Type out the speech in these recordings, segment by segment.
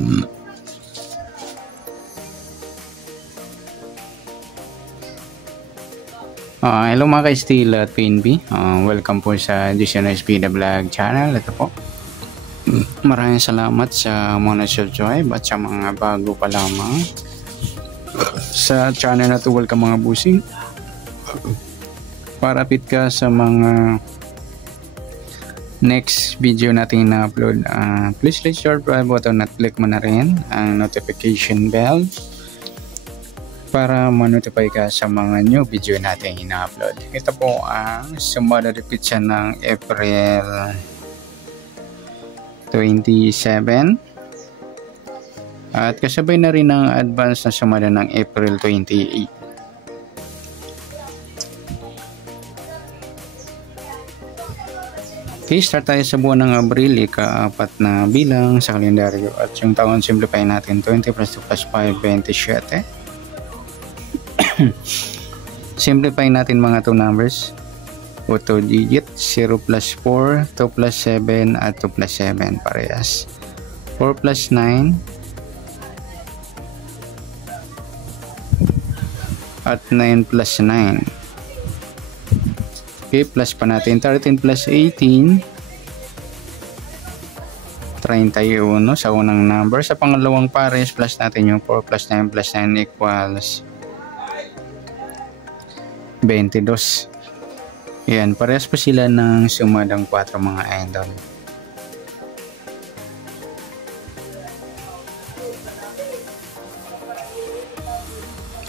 Hello mga ka-Steel at PNB. Welcome po sa Jason SP The Vlog channel. Ito po. Maraming salamat sa mga nag-subscribe at sa mga bago pa lamang sa channel na to. Welcome mga busing. Para update ka sa mga next video natin na-upload, please click subscribe button at click mo na rin ang notification bell para ma-notify ka sa mga new video natin ina-upload. Ito po ang sumadadipit siya ng April 27 at kasabay na rin ang advance na sumada ng April 28. Okay, start tayo sa buwan ng Abril, ika-4 na bilang sa kalendaryo at yung taon simplify natin 20 plus 2 plus 5, 27. Simplify natin mga 2 numbers o 2 digit, 0 plus 4, 2 plus 7 at 2 plus 7 parehas, 4 plus 9 at 9 plus 9. Okay, plus pa natin 13 plus 18, 31 sa unang number. Sa pangalawang pares, plus natin yung 4 plus 9 plus 9 equals 22. Yan, parehas pa sila ng sumadang 4 mga idol.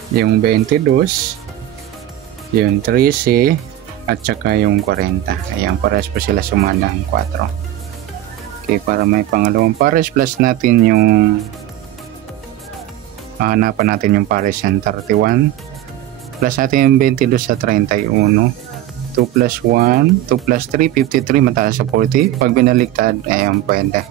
Yung 22, yung 13, at saka yung 40. Ayan, parehas pa sila sumadang 4. Okay, para may pangalawang pares, plus natin yung hanapan natin yung pares ng 31. Plus natin yung 22 sa 31. 2 plus 1, 2 plus 3, 53, mataas sa 40. Pag binaliktad, ayan, pwede.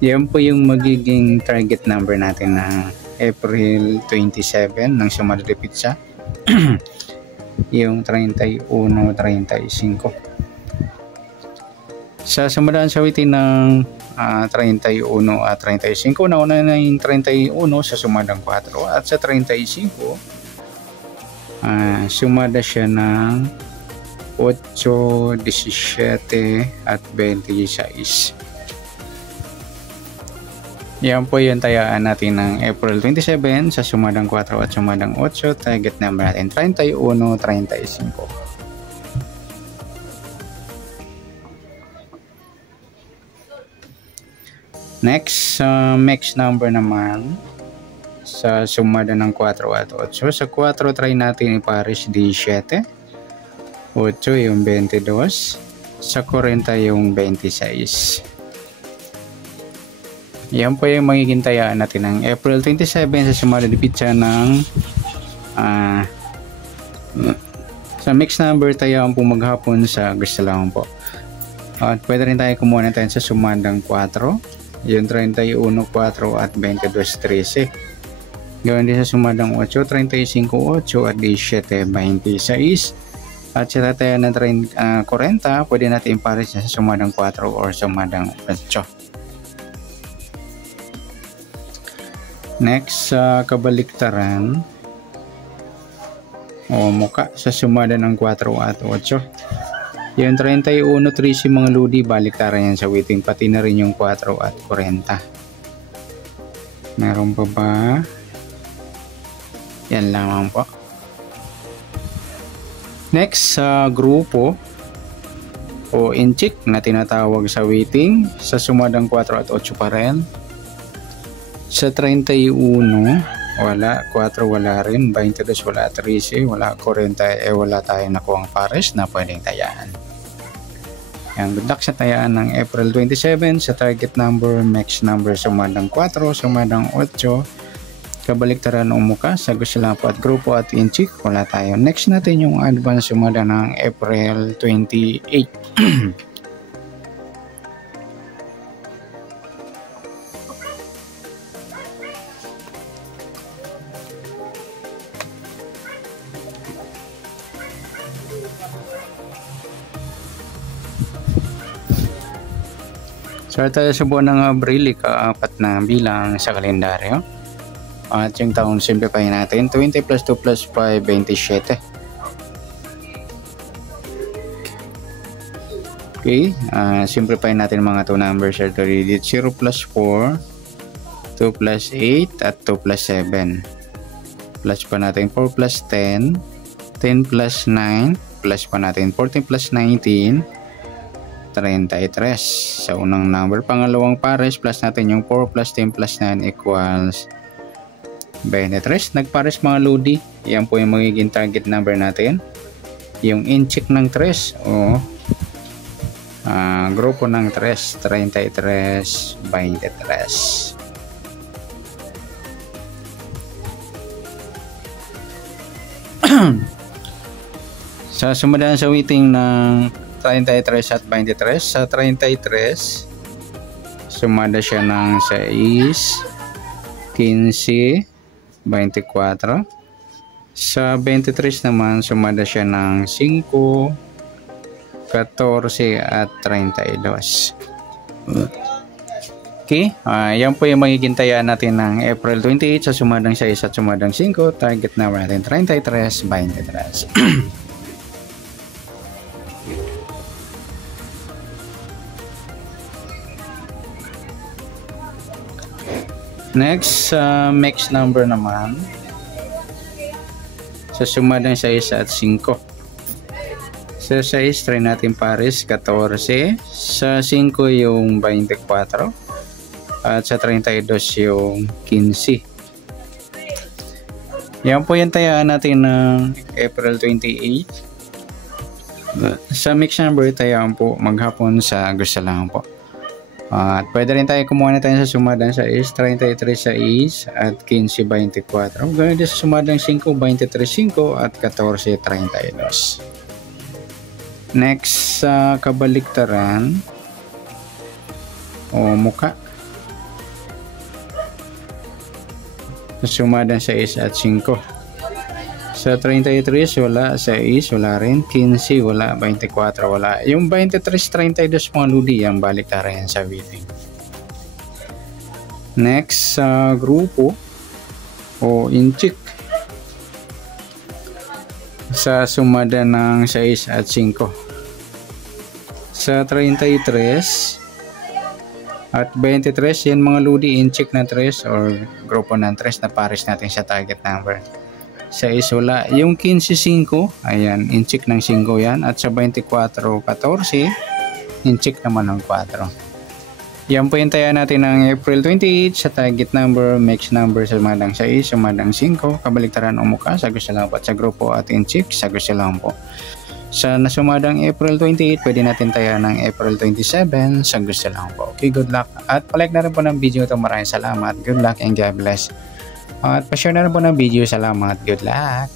Yan po yung magiging target number natin na April 27 ng sumadadipit siya. Yung 31, 35. Sa sumadaan sa witin ng 31 at 35, nauna na yung 31 sa sumadang 4 at sa 35 sumada siya ng 8, 17 at 26. Yan po yung tayaan natin ng April 27 sa sumadang 4 at sumadang 8. Target number natin 31, 35. Next, mix number naman sa sumada ng 4 at 8. Sa 4 try natin ipares 17, 8 yung 22, sa 40 yung 26. Yan po yung magiging tayaan natin ng April 27 sa sumadadipit siya ng sa mix number tayaan po maghapon sa gusto lang po. At pwede rin tayo kumuha natin sa sumadang 4, yung 31, 4 at 22, 13. Gawin din sa sumadang 8, 35, 8 at 17, 26. At sa tayaan ng 40, pwede natin ipares sa sumadang 4 or sumadang 8. Next, sa kabaliktaran o muka sa sumada ng 4 at 8. Yung 31, 13 mga ludi, baliktaran yan sa witing, pati na rin yung 4 at 40. Meron pa ba? Yan lamang po. Next, sa grupo o inchik na tinatawag sa witing, sa sumadang 4 at 8 pa rin. Sa 31, wala, 4 wala rin, 22 wala, 13 wala, 40 wala tayong nakuhang pares na pwedeng tayaan. Yan, good luck sa tayaan ng April 27 sa target number, max number sumadang 4, sumadang 8, kabaliktaran o muka sa gusto lang po at grupo at inchik, wala tayo. Next natin yung advance sumada ng April 28. So tayo sa buwan ng Abril, ika-4 na bilang sa kalendaryo. At yung taon, simplify natin. 20 plus 2 plus 5, 27. Okay, simplify natin mga 2 numbers or 2 digits. 0 plus 4, 2 plus 8, at 2 plus 7. Plus pa natin 4 plus 10, 10 plus 9, plus pa natin 14 plus 19, 33. Sa unang number, pangalawang pares, plus natin yung 4 plus 10 plus 9 equals 23. Nagpares mga lodi. Yan po yung magiging target number natin. Yung incheck ng 3 o grupo ng 3, 33, 23. Sa sumadaan sa weighting ng 33 at 23, sa 33 sumada siya ng 6, 15, 24. Sa 23 naman sumada siya ng 5, 14 at 32. Okay, yan po yung magiging tayaan natin ng April 28 sa sumadang 6 at sumadang 5. Target number natin 33, 23. Next, mix number naman sa sumadang 6 at 5. Sa 6, try natin pares 14. Sa 5 yung 24. At sa 32 yung 15. Yan po yung tayaan natin ng April 28. Sa mix number, tayaan po maghapon sa gusto lang po. At pwede rin tayo kumuha na tayo sa sumadang 6, 33 6 at 15, 24. Ganun din sa sumadang 5, 23, 5 at 14, 32. Next, sa kabaliktaran o muka. Sa sumadang 6 at 5. Sa 33 wala, 6 wala rin, 15 wala, 24 wala. Yung 23, 32 mga ludi, yung baliktaran yan sa weighting. Next, sa grupo o incheck. Sa sumada ng 6 at 5. Sa 33 at 23, yan mga ludi, incheck na 3 or grupo ng 3 na pares natin sa target number. Sa 6 wala. Yung 15, 5, ayan, incheck ng 5 yan. At sa 24, 14, incheck naman ng 4. Yan po yung taya natin ng April 28 sa target number, mix number sa sumadang 6, sumadang 5, kabaliktaran o muka, sa gusto lang po. At sa grupo at incheck, sa gusto lang po. Sa nasumadang April 28, pwede natin taya ng April 27, sa gusto lang po. Okay, good luck. At palike na rin po ng video ito. Maraming salamat. Good luck and God bless. At pa-share na rin po ng video. Salamat. Good luck.